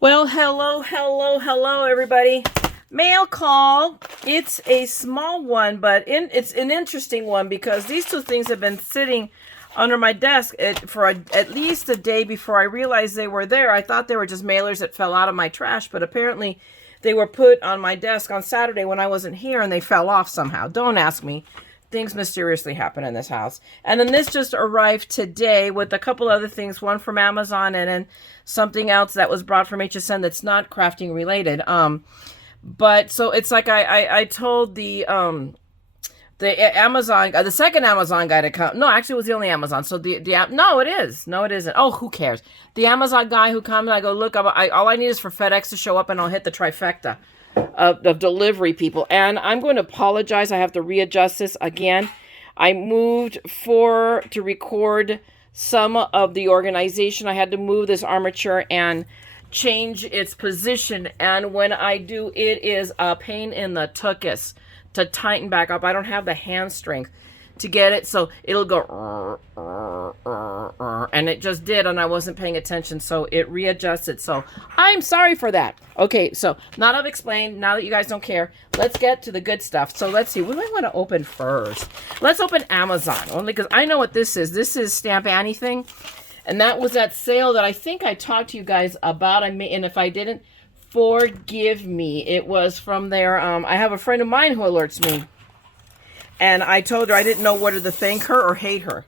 Well, hello, everybody. Mail call. It's a small one, but it's an interesting one because these two things have been sitting under my desk for at least a day before I realized they were there. I thought they were just mailers that fell out of my trash, but apparently they were put on my desk on Saturday when I wasn't here and they fell off somehow. Don't ask me. Things mysteriously happen in this house. And then this just arrived today with a couple other things, one from Amazon and then something else that was brought from HSN that's not crafting related. But so it's like I told the Amazon guy, the second Amazon guy to come. No, actually it was the only Amazon. So no, it is. No, it isn't. Oh, who cares? The Amazon guy who comes, I go, look, all I need is for FedEx to show up and I'll hit the trifecta of delivery people. And I'm going to apologize. I have to readjust this again. I moved to record some of the organization. I had to move this armature and change its position. And when I do, it is a pain in the tuchus to tighten back up. I don't have the hand strength to get it, so it'll go and it just did, and I wasn't paying attention, so it readjusted. So I'm sorry for that. Okay, so now that I've explained, now that you guys don't care, let's get to the good stuff. So let's see, what do I want to open first? Let's open Amazon, only because I know what this is. This is Stamp Anniething, and that was that sale that I think I talked to you guys about. And if I didn't, forgive me. It was from there. I have a friend of mine who alerts me, and I told her I didn't know whether to thank her or hate her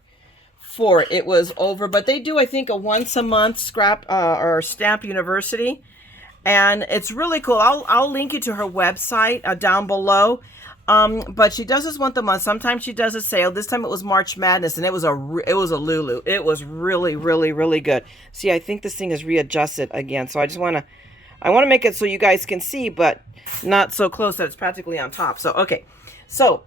for it was over. But they do, I think, a once a month scrap or stamp university, and it's really cool. I'll link you to her website down below. But she does this once a month. Sometimes she does a sale. This time it was March Madness, and it was a Lulu. It was really, really, really good. See, I think this thing is readjusted again, so I want to make it so you guys can see, but not so close that it's practically on top. So okay, so.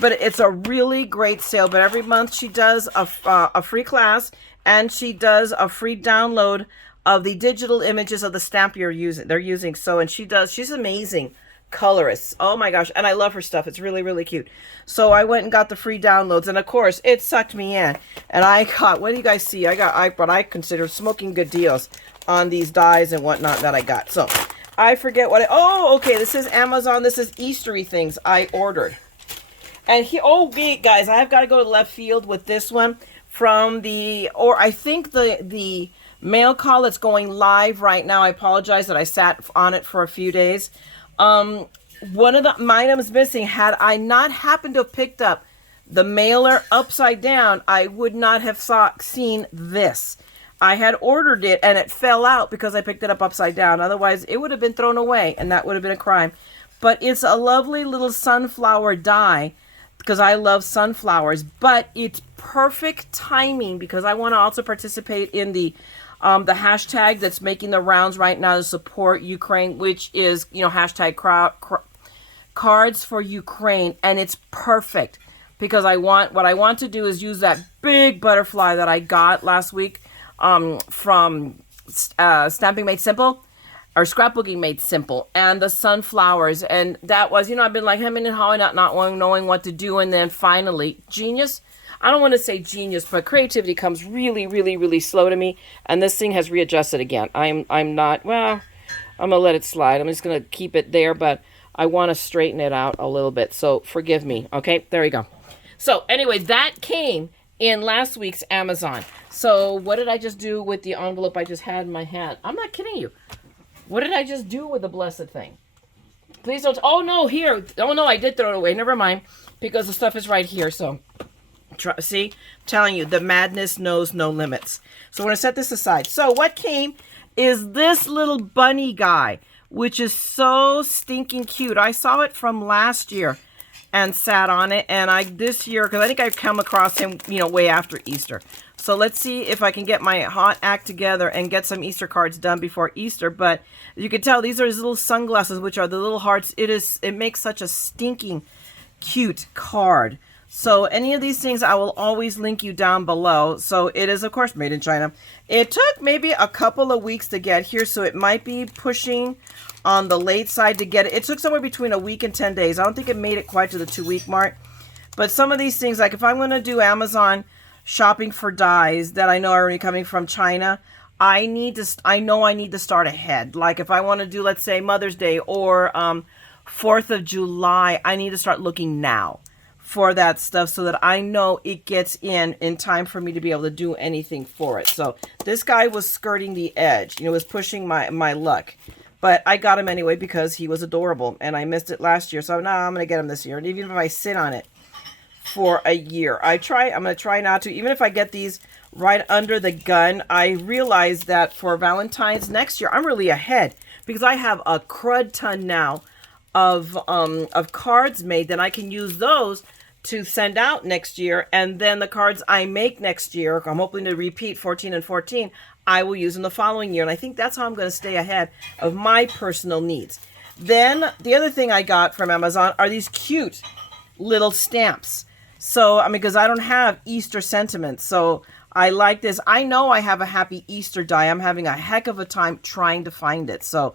But it's a really great sale. But every month she does a free class, and she does a free download of the digital images of the stamp they're using. So, and she's amazing colorist. Oh my gosh. And I love her stuff. It's really, really cute. So I went and got the free downloads, and of course it sucked me in. And I got, what do you guys see? I got what I consider smoking good deals on these dies and whatnot that I got. So I forget okay, this is Amazon. This is Eastery things I ordered. And guys, I've got to go to left field with this one from I think the mail call that's going live right now. I apologize that I sat on it for a few days. One of the items missing, had I not happened to have picked up the mailer upside down, I would not have seen this. I had ordered it and it fell out because I picked it up upside down. Otherwise, it would have been thrown away, and that would have been a crime. But it's a lovely little sunflower die, because I love sunflowers, but it's perfect timing because I want to also participate in the hashtag that's making the rounds right now to support Ukraine, which is, hashtag cards for Ukraine. And it's perfect because what I want to do is use that big butterfly that I got last week from Stamping Made Simple, or Scrapbooking Made Simple, and the sunflowers. And that was, I've been like hemming and hawing, not knowing what to do. And then finally, genius. I don't want to say genius, but creativity comes really, really, really slow to me. And this thing has readjusted again. I'm going to let it slide. I'm just going to keep it there, but I want to straighten it out a little bit. So forgive me. Okay, there we go. So anyway, that came in last week's Amazon. So what did I just do with the envelope I just had in my hand? I'm not kidding you. What did I just do with the blessed thing? Please don't. Oh, no, here. Oh, no, I did throw it away. Never mind. Because the stuff is right here. So, see? I'm telling you, the madness knows no limits. So, we're going to set this aside. So, what came is this little bunny guy, which is so stinking cute. I saw it from last year and sat on it. And this year, because I think I've come across him, way after Easter. So let's see if I can get my hot act together and get some Easter cards done before Easter. But you can tell these are his little sunglasses, which are the little hearts. It makes such a stinking cute card. So any of these things, I will always link you down below. So it is, of course, made in China. It took maybe a couple of weeks to get here, so it might be pushing on the late side to get it. It took somewhere between a week and 10 days. I don't think it made it quite to the 2-week mark. But some of these things, like if I'm going to do Amazon shopping for dies that I know are already coming from China, I know I need to start ahead. Like if I want to do, let's say, Mother's Day or 4th of July, I need to start looking now for that stuff so that I know it gets in time for me to be able to do anything for it. So this guy was skirting the edge, was pushing my luck. But I got him anyway because he was adorable and I missed it last year. So now I'm going to get him this year. And even if I sit on it for a year, I'm going to try not to. Even if I get these right under the gun, I realize that for Valentine's next year, I'm really ahead because I have a crud ton now of cards made. Then I can use those to send out next year. And then the cards I make next year, I'm hoping to repeat 14 and 14, I will use in the following year. And I think that's how I'm going to stay ahead of my personal needs. Then the other thing I got from Amazon are these cute little stamps. So, I mean, because I don't have Easter sentiments. So I like this. I know I have a happy Easter die. I'm having a heck of a time trying to find it. So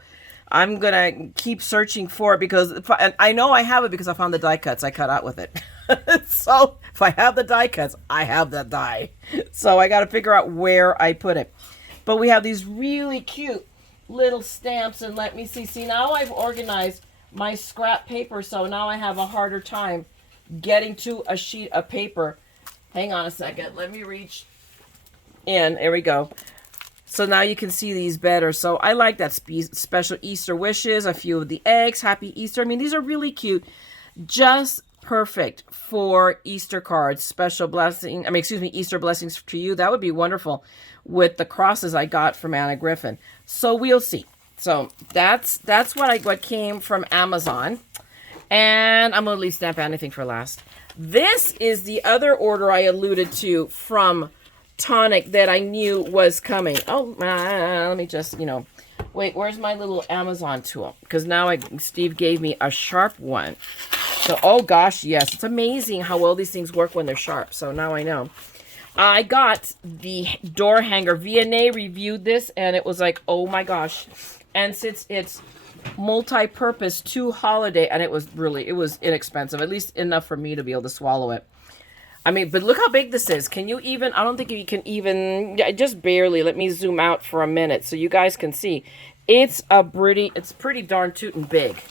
I'm going to keep searching for it because and I know I have it because I found the die cuts I cut out with it. So if I have the die cuts, I have that die. So I got to figure out where I put it. But we have these really cute little stamps. And let me see. See, now I've organized my scrap paper. So now I have a harder time getting to a sheet of paper. Hang on a second. Let me reach in. There we go. So now you can see these better. So I like that special Easter wishes, a few of the eggs, happy Easter. I mean, these are really cute. Just perfect for Easter cards. Special blessing. Easter blessings to you. That would be wonderful with the crosses I got from Anna Griffin. So we'll see. So that's what came from Amazon. And I'm going to leave Stamp Anything for last. This is the other order I alluded to from Tonic that I knew was coming. Oh, let me just, wait, where's my little Amazon tool? Because now Steve gave me a sharp one. So, oh gosh, yes, it's amazing how well these things work when they're sharp. So now I know. I got the door hanger. V&A reviewed this and it was like, oh my gosh. And since it's multi-purpose to holiday, and it was inexpensive, at least enough for me to be able to swallow it. I mean, but look how big this is. Can you even, I don't think you can even, just barely. Let me zoom out for a minute so you guys can see. It's pretty darn tootin' big.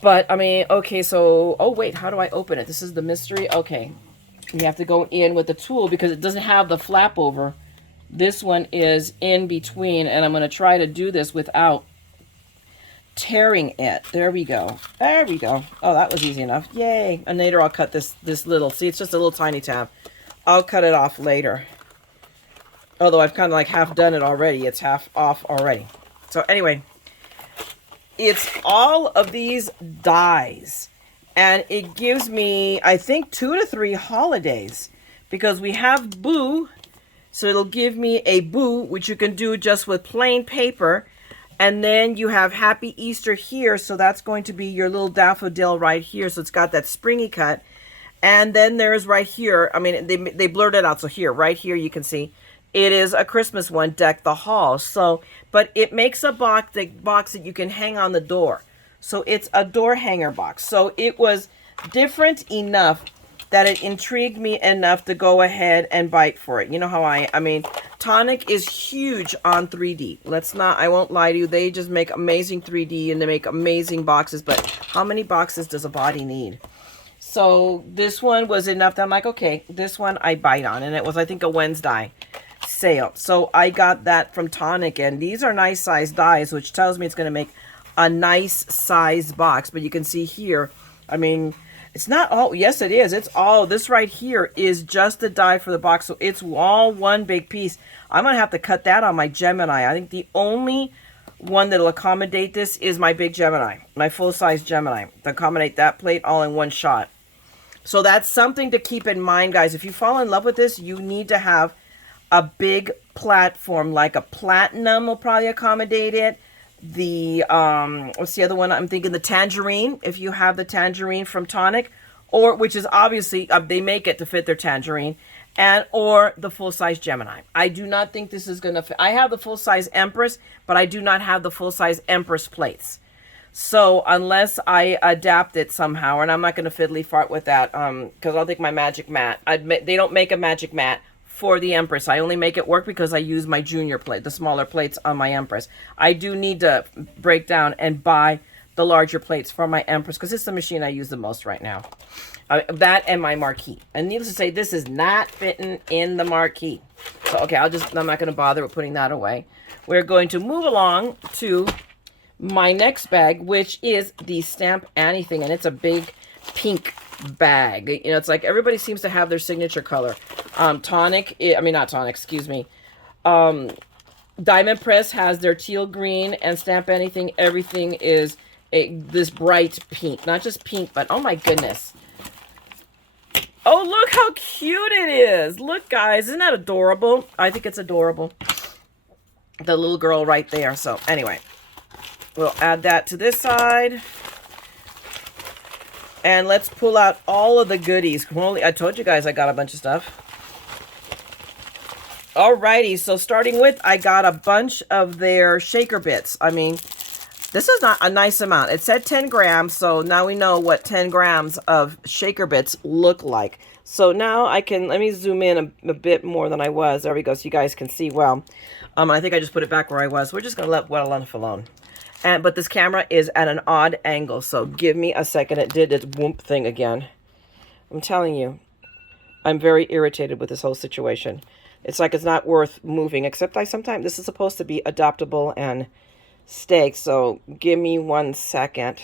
But, I mean, okay, so, oh wait, how do I open it? This is the mystery. Okay, you have to go in with the tool because it doesn't have the flap over. This one is in between, and I'm going to try to do this without tearing it. There we go. There we go. Oh, that was easy enough. Yay. And later I'll cut this little, see, it's just a little tiny tab. I'll cut it off later. Although I've kind of like half done it already. It's half off already. So anyway, it's all of these dies. And it gives me, I think, 2 to 3 holidays. Because we have Boo. So it'll give me a Boo, which you can do just with plain paper. And then you have Happy Easter here. So that's going to be your little daffodil right here. So it's got that springy cut. And then there's right here. I mean, they blurred it out. So here, right here, you can see it is a Christmas one, Deck the Hall. So, but it makes a box that you can hang on the door. So it's a door hanger box. So it was different enough that it intrigued me enough to go ahead and bite for it. You know how I mean, Tonic is huge on 3D. I won't lie to you. They just make amazing 3D and they make amazing boxes. But how many boxes does a body need? So this one was enough that I'm like, okay, this one I bite on. And it was, I think, a Wednesday sale. So I got that from Tonic. And these are nice size dies, which tells me it's going to make a nice size box. But you can see here, I mean, it's not all, yes it is, it's all, this right here is just the die for the box, so it's all one big piece. I'm going to have to cut that on my Gemini. I think the only one that'll accommodate this is my big Gemini, my full-size Gemini, to accommodate that plate all in one shot. So that's something to keep in mind, guys. If you fall in love with this, you need to have a big platform, like a Platinum will probably accommodate it. The what's the other one? I'm thinking the Tangerine, if you have the Tangerine from Tonic, or which is obviously they make it to fit their Tangerine, and or the full-size Gemini. I do not think this is gonna fit. I have the full-size Empress, but I do not have the full-size Empress plates. So unless I adapt it somehow, and I'm not gonna fiddly fart with that, because I'll think my Magic Mat. They don't make a Magic Mat for the Empress. I only make it work because I use my junior plate, the smaller plates on my Empress. I do need to break down and buy the larger plates for my Empress because it's the machine I use the most right now. That and my marquee. And needless to say, this is not fitting in the marquee. So, okay, I'm not going to bother with putting that away. We're going to move along to my next bag, which is the Stamp Anniething. And it's a big pink bag. You know, it's like everybody seems to have their signature color. Tonic, not Tonic, excuse me. Diamond Press has their teal green, and Stamp Anniething, everything is this bright pink. Not just pink, but oh my goodness. Oh, look how cute it is. Look, guys, isn't that adorable? I think it's adorable. The little girl right there. So anyway, we'll add that to this side. And let's pull out all of the goodies. I told you guys I got a bunch of stuff. Alrighty, so starting with, I got a bunch of their shaker bits. I mean, this is not a nice amount. It said 10 grams, so now we know what 10 grams of shaker bits look like. So now I can, let me zoom in a bit more than I was. There we go, so you guys can see well. I think I just put it back where I was. We're just going to let well enough alone. But this camera is at an odd angle, so give me a second. It did its whoop thing again. I'm telling you, I'm very irritated with this whole situation. It's like it's not worth moving, except sometimes this is supposed to be adaptable and stay. So give me 1 second,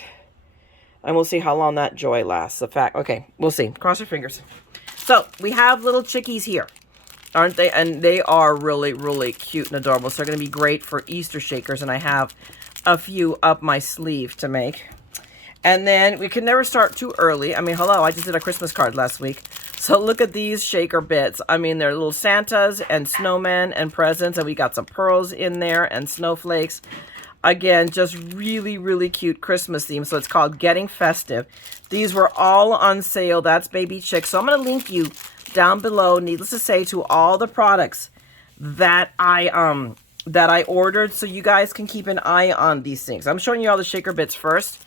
and we'll see how long that joy lasts. Okay, we'll see. Cross your fingers. So we have little chickies here, aren't they? And they are really, really cute and adorable. So they're going to be great for Easter shakers, and I have a few up my sleeve to make. And then we can never start too early. I mean, hello, I just did a Christmas card last week. So look at these shaker bits. I mean, they're little Santas and snowmen and presents, and we got some pearls in there and snowflakes. Again, just really, really cute Christmas theme. So it's called Getting Festive. These were all on sale. That's Baby Chick. So I'm going to link you down below, needless to say, to all the products that I ordered, so you guys can keep an eye on these things. I'm showing you all the shaker bits first.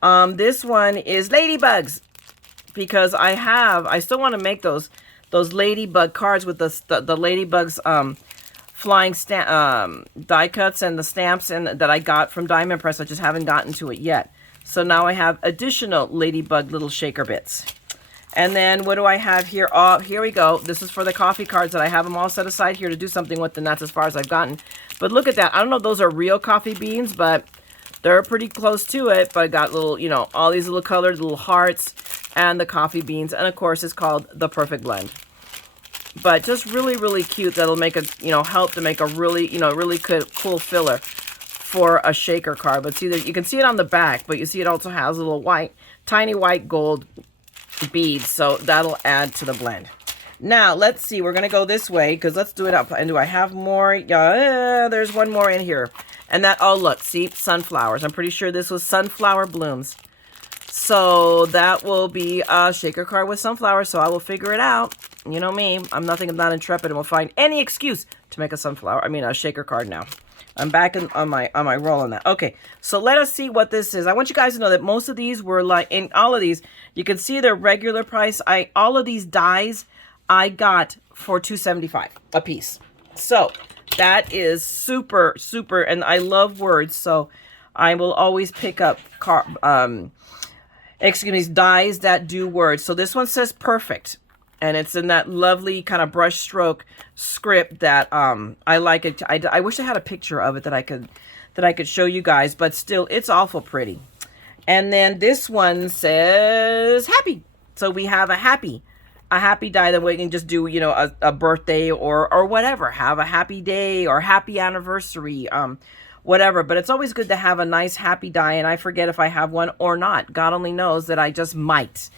This one is ladybugs, because I still want to make those ladybug cards with the ladybugs flying die cuts and the stamps that I got from Diamond Press. I just haven't gotten to it yet. So now I have additional ladybug little shaker bits. And then what do I have here? Oh, here we go. This is for the coffee cards that I have them all set aside here to do something with, and that's as far as I've gotten. But look at that. I don't know if those are real coffee beans, but they're pretty close to it. But I got little, you know, all these little colored little hearts and the coffee beans. And of course, it's called the Perfect Blend. But just really, really cute. That'll make help to make a really, really cool filler for a shaker card. But see, you can see it on the back, but you see it also has a little tiny white gold beads, so that'll add to the blend. Now let's see, we're gonna go this way because let's do it up. And do I have more? Yeah, there's one more in here, and that, oh look, see, sunflowers. I'm pretty sure this was sunflower blooms, so that will be a shaker card with sunflowers. So I will figure it out. You know me, I'm not intrepid, and will find any excuse to make a shaker card now. I'm back on my roll on that. Okay, so let us see what this is. I want you guys to know that most of these were like, in all of these, you can see their regular price. All of these dies I got for $2.75 a piece. So that is super, super, and I love words, so I will always pick up dies that do words. So this one says perfect. And it's in that lovely kind of brush stroke script that I like it. I wish I had a picture of it that I could show you guys, but still, it's awful pretty. And then this one says happy. So we have a happy die that we can just do, a birthday or whatever. Have a happy day or happy anniversary, whatever. But it's always good to have a nice happy die, and I forget if I have one or not. God only knows that I just might.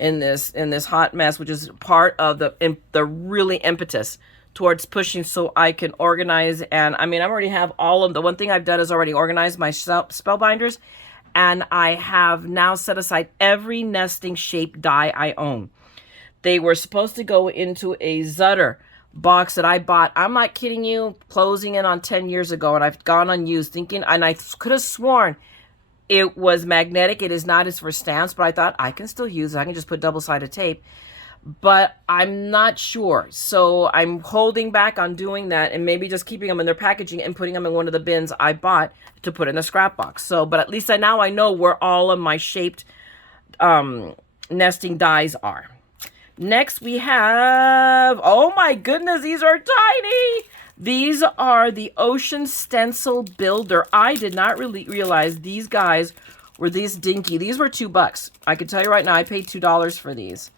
In this hot mess, which is part of the really impetus towards pushing so I can organize. And I mean, I already have all of the one thing I've done is already organized my spellbinders, and I have now set aside every nesting shape die I own. They were supposed to go into a Zutter box that I bought. I'm not kidding you, closing in on 10 years ago, and I've gone unused thinking, and I could have sworn it was magnetic. It is not. It's for stamps, but I thought I can still use it. I can just put double-sided tape. but I'm not sure. So I'm holding back on doing that and maybe just keeping them in their packaging and putting them in one of the bins I bought to put in the scrap box. So, but at least now I know where all of my shaped nesting dies are. Next we have, oh my goodness, these are tiny. These are the Ocean Stencil Builder. I did not really realize these guys were this dinky. These were $2. I can tell you right now, I paid $2 for these.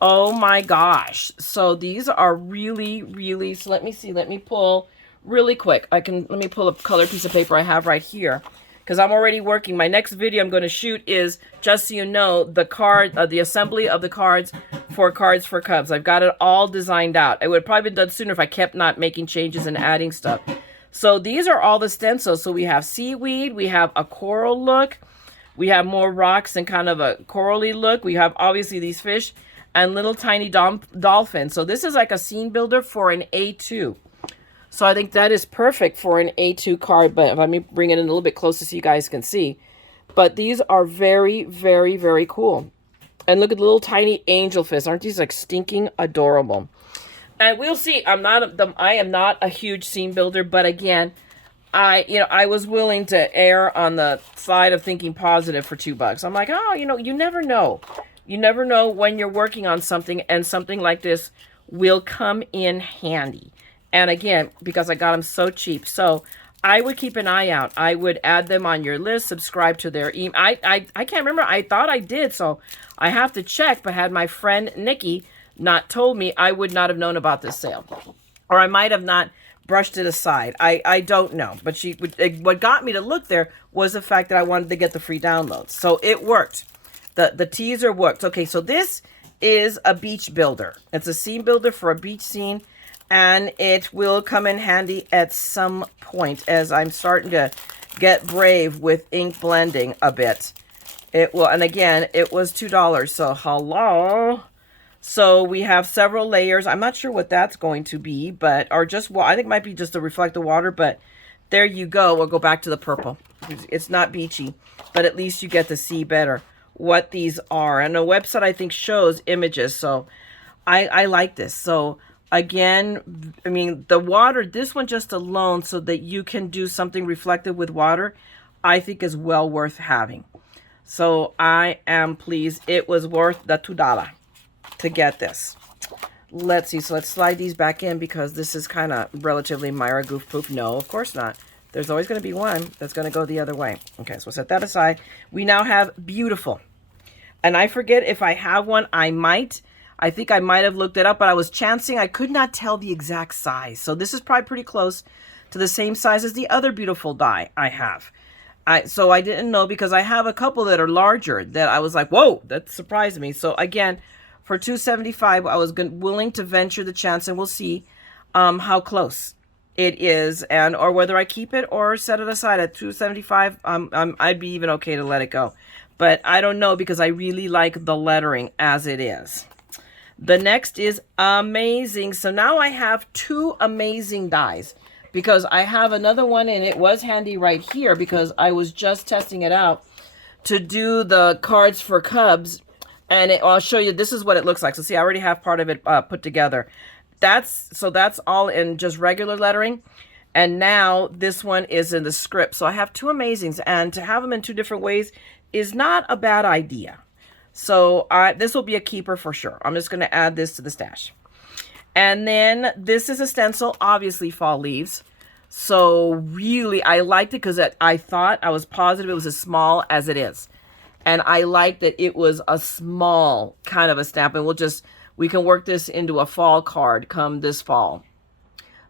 Oh my gosh. So these are really, really, so let me see. Let me pull really quick. Let me pull a colored piece of paper I have right here because I'm already working. My next video I'm going to shoot is, just so you know, the assembly of the cards for Cards for Cubs. I've got it all designed out. It would have probably been done sooner if I kept not making changes and adding stuff. So these are all the stencils. So we have seaweed, we have a coral look, we have more rocks and kind of a corally look. We have obviously these fish and little tiny dolphins. So this is like a scene builder for an A2. So I think that is perfect for an A2 card. But let me bring it in a little bit closer so you guys can see. But these are very, very, very cool. And look at the little tiny angelfish. Aren't these like stinking adorable? And we'll see. I am not a huge scene builder, but again, I was willing to err on the side of thinking positive for $2. I'm like, oh, you never know. You never know when you're working on something, and something like this will come in handy. And again, because I got them so cheap. So I would keep an eye out. I would add them on your list, subscribe to their email. I can't remember. I thought I did, so I have to check. But had my friend Nikki not told me, I would not have known about this sale. Or I might have not brushed it aside. I don't know. But what got me to look there was the fact that I wanted to get the free downloads. So it worked. The teaser worked. Okay, so this is a beach builder. It's a scene builder for a beach scene, and it will come in handy at some point as I'm starting to get brave with ink blending a bit. It will, and again, it was $2, so hello. So we have several layers. I'm not sure what that's going to be, but, or just, well, I think it might be just to reflect the water, but there you go. We'll go back to the purple. It's not beachy, but at least you get to see better what these are. And the website, I think, shows images. So I like this. So again, I mean, the water, this one just alone, so that you can do something reflective with water, I think is well worth having. So I am pleased. It was worth the $2 to get this. Let's see. So let's slide these back in because this is kind of relatively Myra goof poof. No, of course not. There's always going to be one that's going to go the other way. Okay, so we'll set that aside. We now have Beautiful. And I forget if I have one. I think I might have looked it up, but I was chancing. I could not tell the exact size. So this is probably pretty close to the same size as the other Beautiful die I have. So I didn't know because I have a couple that are larger that I was like, whoa, that surprised me. So again, for $2.75, I was willing to venture the chance, and we'll see how close it is, and or whether I keep it or set it aside at $2.75. I'd be even okay to let it go, but I don't know because I really like the lettering as it is. The next is Amazing. So now I have two amazing dies because I have another one, and it was handy right here because I was just testing it out to do the Cards for Cubs, and I'll show you. This is what it looks like. So see, I already have part of it put together. That's all in just regular lettering, and now this one is in the script. So I have two Amazings, and to have them in two different ways is not a bad idea. So this will be a keeper for sure. I'm just going to add this to the stash. And then this is a stencil, obviously fall leaves. So really, I liked it because I was positive it was as small as it is. And I liked that it was a small kind of a stamp, and we can work this into a fall card come this fall.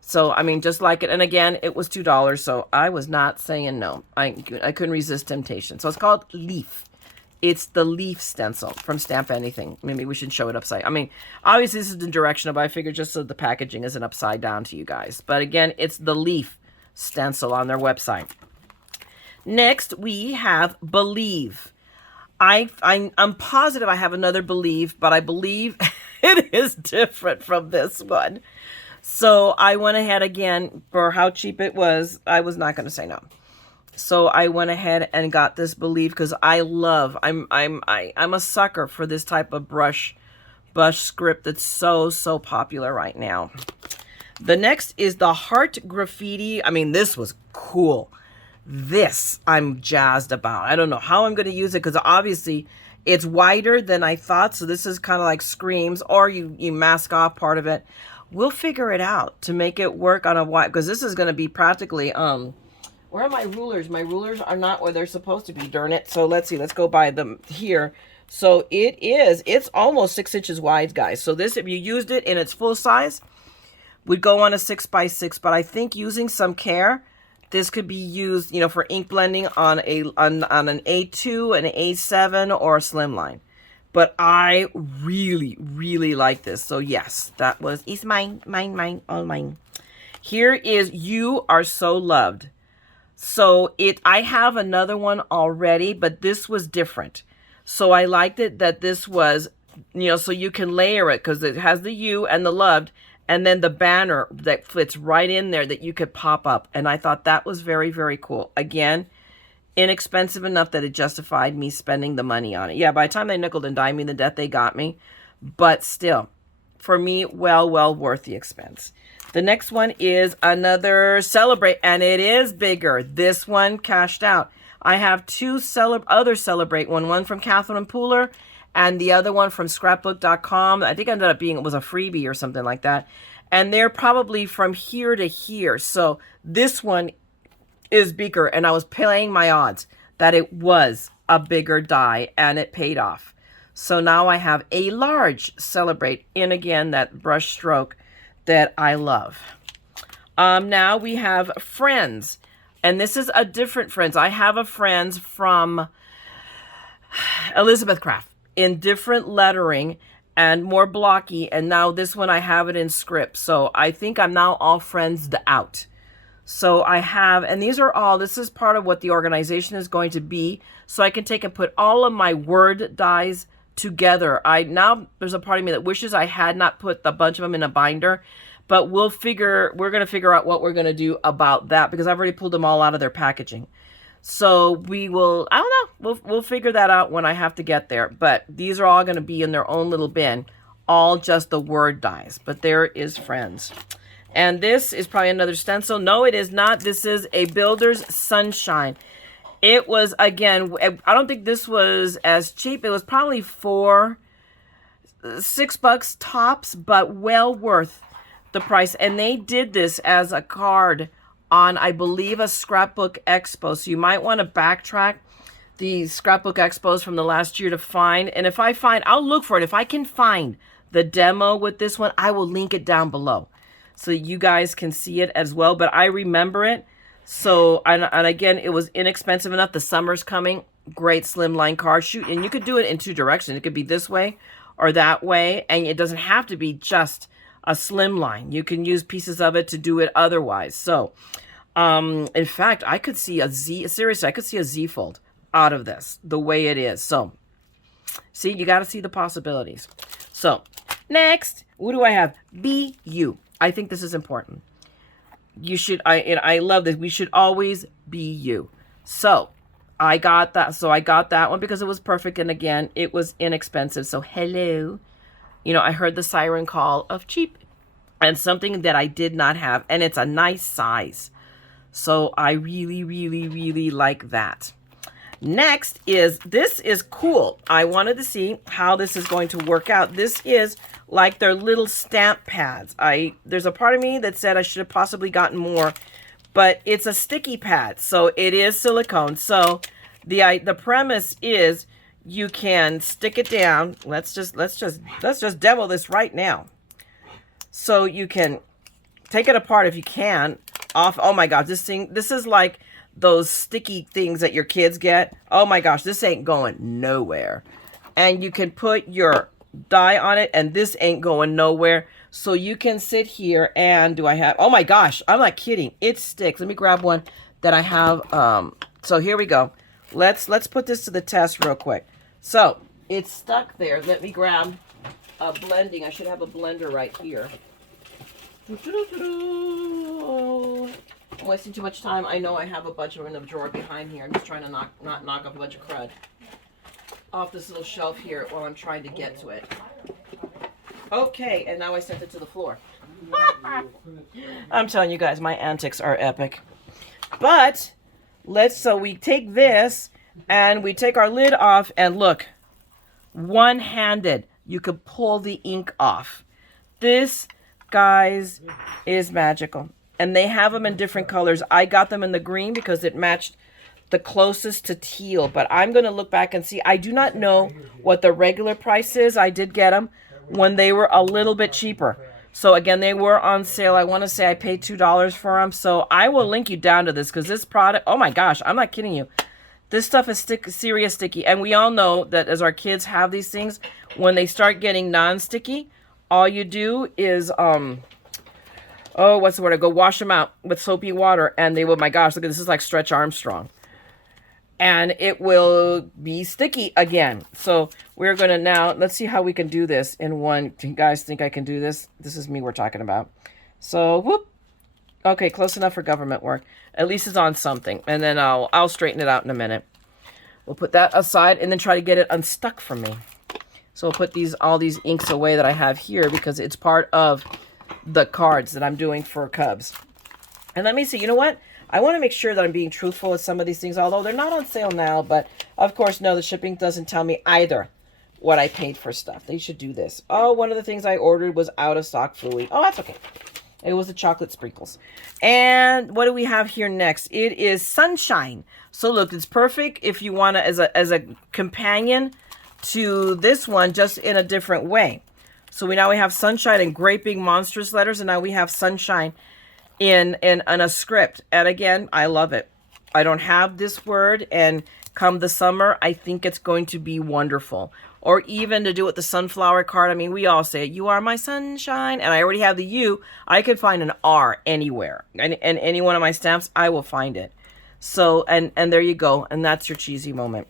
So, I mean, just like it. And again, it was $2, so I was not saying no. I couldn't resist temptation. So it's called Leaf. It's the Leaf stencil from Stamp Anything. Maybe we should show it upside. I mean, obviously this is the directional, but I figured just so the packaging isn't upside down to you guys. But again, it's the Leaf stencil on their website. Next, we have Believe. I'm positive I have another Believe, but I believe it is different from this one. So I went ahead again, for how cheap it was, I was not going to say no. So I went ahead and got this Believe because I'm a sucker for this type of brush brush script that's so, so popular right now. The next is the Heart Graffiti. I mean, this was cool. This I'm jazzed about. I don't know how I'm going to use it because obviously it's wider than I thought. So this is kind of like Screams, or you mask off part of it. We'll figure it out to make it work on a wide, because this is going to be practically, where are my rulers? My rulers are not where they're supposed to be, darn it. So let's see, let's go by them here. So it's almost 6 inches wide, guys. So this, if you used it in its full size, would go on a 6x6, but I think using some care, this could be used, you know, for ink blending on an A2, an A7, or a slimline. But I really, really like this. So yes, it's mine, all mine. Here is You Are So Loved. So I have another one already, but this was different. So I liked it that this was, you know, so you can layer it because it has the You and the Loved, and then the banner that fits right in there that you could pop up. And I thought that was very, very cool. Again, inexpensive enough that it justified me spending the money on it. Yeah, by the time they nickeled and dimed me the death, they got me. But still, for me, well worth the expense. The next one is another Celebrate, and it is bigger. This one cashed out. I have two other Celebrate one from Catherine Pooler, and the other one from scrapbook.com. I think it ended up being, it was a freebie or something like that. And they're probably from here to here. So this one is bigger, and I was playing my odds that it was a bigger die, and it paid off. So now I have a large Celebrate in, again, that brush stroke that I love. Now we have Friends, and this is a different Friends. I have a Friends from Elizabeth Craft in different lettering and more blocky, and now this one I have it in script. So I think I'm now all Friends'd out. So I have, and these are all, this is part of what the organization is going to be, so I can take and put all of my word dies together. Now there's a part of me that wishes I had not put a bunch of them in a binder, but we're going to figure out what we're going to do about that, because I've already pulled them all out of their packaging. So we will, I don't know, we'll figure that out when I have to get there. But these are all going to be in their own little bin, all just the word dies. But there is Friends. And this is probably another stencil. No, it is not. This is a Builder's Sunshine. It was, again, I don't think this was as cheap. It was probably $6 tops, but well worth the price. And they did this as a card on, I believe, a Scrapbook Expo. So you might want to backtrack the Scrapbook Expos from the last year to find. And if I find, I'll look for it. If I can find the demo with this one, I will link it down below so you guys can see it as well. But I remember it. So, and again, it was inexpensive enough. The summer's coming. Great slimline card. Shoot, and you could do it in two directions. It could be this way or that way. And it doesn't have to be just a slimline. You can use pieces of it to do it otherwise. So, in fact, I could see a Z, seriously, I could see a Z fold out of this, the way it is. So, see, you got to see the possibilities. So, next, what do I have? Be you. I think this is important. You should, I love this. We should always be you. So, I got that. So, I got that one because it was perfect. And again, it was inexpensive. So, hello. You know, I heard the siren call of cheap and something that I did not have. And it's a nice size. So I really, really, really like that. Next is, this is cool. I wanted to see how this is going to work out. This is like their little stamp pads. There's a part of me that said I should have possibly gotten more, but it's a sticky pad. So it is silicone. So the premise is you can stick it down. Let's just demo this right now. So you can take it apart if you can. Off. Oh my gosh, this is like those sticky things that your kids get. Oh my gosh, this ain't going nowhere. And you can put your die on it, and this ain't going nowhere. So you can sit here and oh my gosh, I'm not kidding. It sticks. Let me grab one that I have. So here we go. Let's put this to the test real quick. So it's stuck there. Let me grab a blending. I should have a blender right here. I'm wasting too much time. I know I have a bunch of them in the drawer behind here. I'm just trying to not knock off a bunch of crud off this little shelf here while I'm trying to get to it. Okay, and now I sent it to the floor. I'm telling you guys, my antics are epic. But so we take this and we take our lid off, and look, one-handed, you could pull the ink off. This, guys, is magical. And they have them in different colors. I got them in the green because it matched the closest to teal. But I'm going to look back and see. I do not know what the regular price is. I did get them when they were a little bit cheaper. So again, they were on sale. I want to say I paid $2 for them. So I will link you down to this because this product, oh my gosh, I'm not kidding you. This stuff is serious sticky. And we all know that as our kids have these things, when they start getting non-sticky, all you do is, oh, what's the word? I go wash them out with soapy water, and they will, my gosh, look at this, is like Stretch Armstrong. And it will be sticky again. So we're going to now, let's see how we can do this in one. Do you guys think I can do this? This is me we're talking about. So, whoop. Okay, close enough for government work. At least it's on something. And then I'll straighten it out in a minute. We'll put that aside and then try to get it unstuck from me. So we'll put all these inks away that I have here because it's part of the cards that I'm doing for Cubs. And let me see, you know what? I want to make sure that I'm being truthful with some of these things, although they're not on sale now. But, of course, no, the shipping doesn't tell me either what I paid for stuff. They should do this. Oh, one of the things I ordered was out of stock fluey. Oh, that's okay. It was the chocolate sprinkles. And what do we have here next? It is Sunshine. So, look, it's perfect if you want to, as a companion to this one, just in a different way. So now we have Sunshine in great big monstrous letters, and now we have Sunshine in a script. And again, I love it. I don't have this word, and come the summer, I think it's going to be wonderful. Or even to do with the sunflower card. I mean, we all say, you are my sunshine. And I already have the U. I could find an R anywhere. And any one of my stamps, I will find it. So, and there you go. And that's your cheesy moment.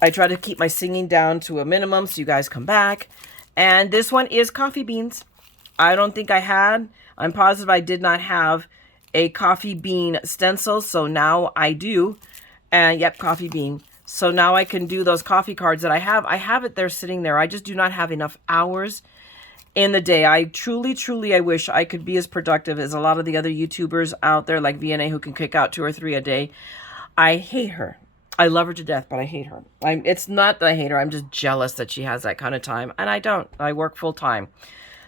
I try to keep my singing down to a minimum so you guys come back. And this one is coffee beans. I don't think I had. I'm positive I did not have a coffee bean stencil. So now I do. And yep, coffee bean. So now I can do those coffee cards that I have. I have it there sitting there. I just do not have enough hours in the day. I truly, truly, I wish I could be as productive as a lot of the other YouTubers out there like VNA who can kick out 2 or 3 a day. I hate her. I love her to death, but I hate her. It's not that I hate her. I'm just jealous that she has that kind of time. And I don't. I work full time.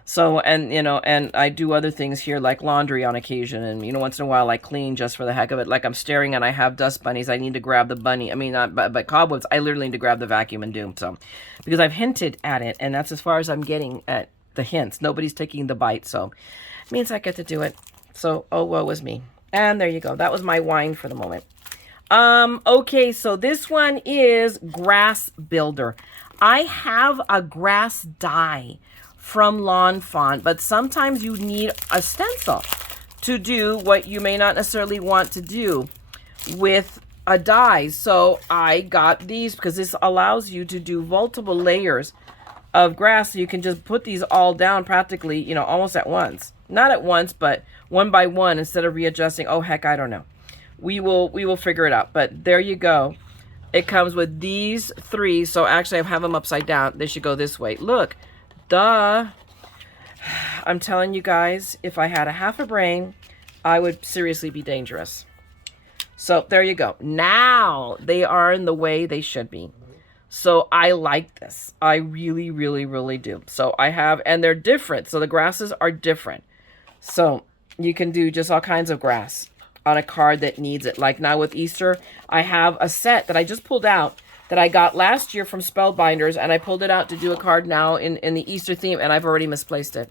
So, and, you know, and I do other things here like laundry on occasion. And, you know, once in a while I clean just for the heck of it. Like I'm staring and I have dust bunnies. I need to grab the bunny. I mean, but cobwebs, I literally need to grab the vacuum and do. So, because I've hinted at it. And that's as far as I'm getting at the hints. Nobody's taking the bite. So, it means I get to do it. So, oh, woe was me. And there you go. That was my wine for the moment. Okay, so this one is Grass Builder. I have a grass die from Lawn Fawn, but sometimes you need a stencil to do what you may not necessarily want to do with a die. So I got these because this allows you to do multiple layers of grass. So you can just put these all down practically, you know, almost at once. Not at once, but one by one instead of readjusting. Oh, heck, I don't know. We will figure it out. But there you go. It comes with these 3. So actually I have them upside down. They should go this way. Look. Duh. I'm telling you guys, if I had a half a brain, I would seriously be dangerous. So there you go. Now they are in the way they should be. So I like this. I really, really, really do. So I have, and they're different. So the grasses are different. So you can do just all kinds of grass on a card that needs it. Like now with Easter, I have a set that I just pulled out that I got last year from Spellbinders, and I pulled it out to do a card now in the Easter theme, and I've already misplaced it.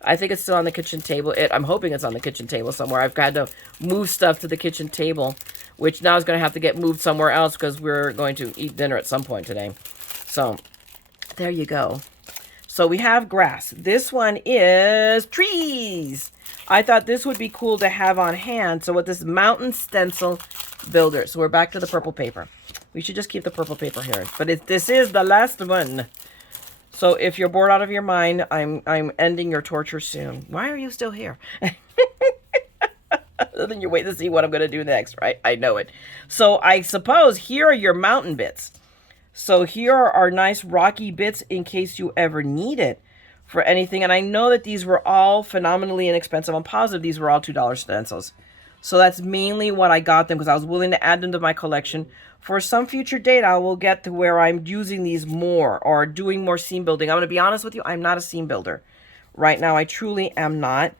I think it's still on the kitchen table. I'm hoping it's on the kitchen table somewhere. I've got to move stuff to the kitchen table, which now is going to have to get moved somewhere else because we're going to eat dinner at some point today. So, there you go. So, we have grass. This one is trees. I thought this would be cool to have on hand. So, with this Mountain Stencil Builder. So we're back to the purple paper. We should just keep the purple paper here. But this is the last one. So if you're bored out of your mind, I'm ending your torture soon. Why are you still here? Then you wait to see what I'm going to do next, right? I know it. So I suppose here are your mountain bits. So here are our nice rocky bits in case you ever need it for anything. And I know that these were all phenomenally inexpensive. I'm positive these were all $2 stencils. So that's mainly what I got them, because I was willing to add them to my collection. For some future date, I will get to where I'm using these more or doing more seam building. I'm going to be honest with you, I'm not a seam builder. Right now, I truly am not.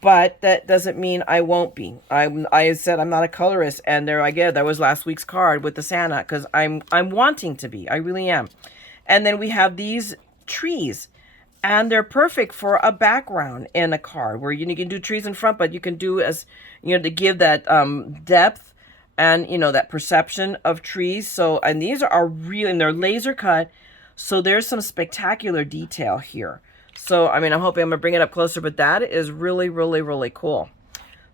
But that doesn't mean I won't be. I said I'm not a colorist, and there again, that was last week's card with the Santa, because I'm wanting to be. I really am. And then we have these trees, and they're perfect for a background in a card where you can do trees in front, but you can do as to give that depth and that perception of trees. So, and these are real, and they're laser cut, so there's some spectacular detail here. So, I mean, I'm hoping I'm going to bring it up closer, but that is really, really, really cool.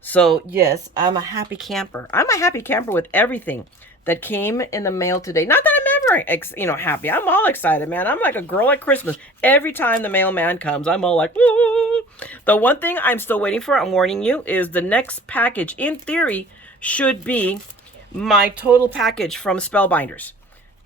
So, yes, I'm a happy camper. I'm a happy camper with everything that came in the mail today. Not that I'm ever, happy. I'm all excited, man. I'm like a girl at Christmas. Every time the mailman comes, I'm all like, woo! The one thing I'm still waiting for, I'm warning you, is the next package, in theory, should be my total package from Spellbinders.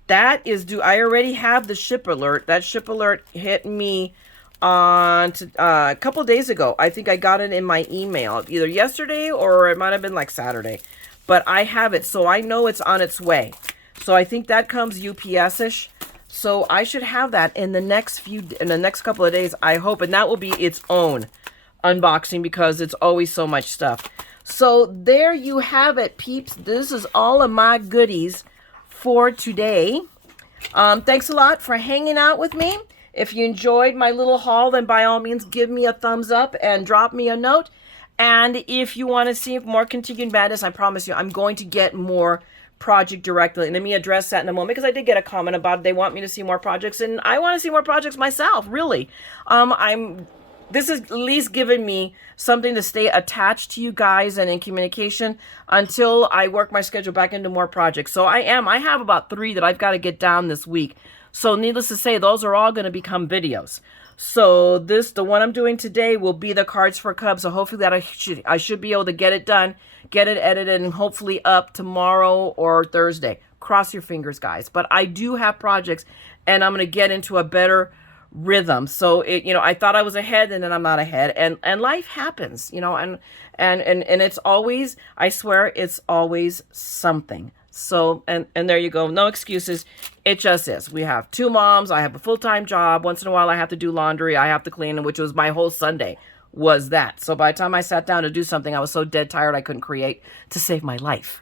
That is due. I already have the ship alert. That ship alert hit me on a couple of days ago. I think I got it in my email either yesterday or it might have been like Saturday, but I have it, so I know it's on its way. So I think that comes UPS-ish, so I should have that in the next couple of days, I hope, and that will be its own unboxing because it's always so much stuff. So there you have it, peeps. This is all of my goodies for today. Thanks a lot for hanging out with me. If you enjoyed my little haul, then by all means, give me a thumbs up and drop me a note. And if you want to see more continued madness, I promise you, I'm going to get more project directly. And let me address that in a moment, because I did get a comment about it. They want me to see more projects, and I want to see more projects myself, really. This has at least given me something to stay attached to you guys and in communication until I work my schedule back into more projects. So I have about 3 that I've got to get down this week. So needless to say, those are all going to become videos. So the one I'm doing today will be the cards for Cubs. So hopefully that I should be able to get it done, get it edited, and hopefully up tomorrow or Thursday. Cross your fingers, guys. But I do have projects, and I'm going to get into a better rhythm. So I thought I was ahead, and then I'm not ahead, and life happens, and it's always, I swear, it's always something. So, and there you go. No excuses. It just is. We have 2 moms. I have a full-time job. Once in a while, I have to do laundry. I have to clean, which was my whole Sunday was that. So by the time I sat down to do something, I was so dead tired I couldn't create to save my life.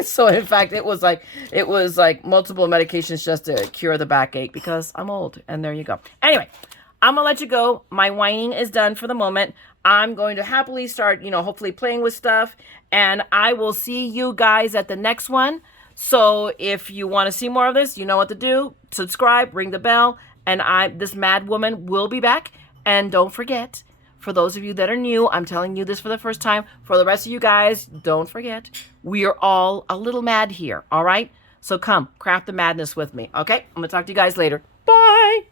So in fact, it was like multiple medications just to cure the backache because I'm old. And there you go. Anyway, I'm going to let you go. My whining is done for the moment. I'm going to happily start, hopefully playing with stuff. And I will see you guys at the next one. So if you want to see more of this, you know what to do. Subscribe, ring the bell, and this mad woman will be back. And don't forget, for those of you that are new, I'm telling you this for the first time. For the rest of you guys, don't forget, we are all a little mad here, all right? So come, craft the madness with me, okay? I'm going to talk to you guys later. Bye!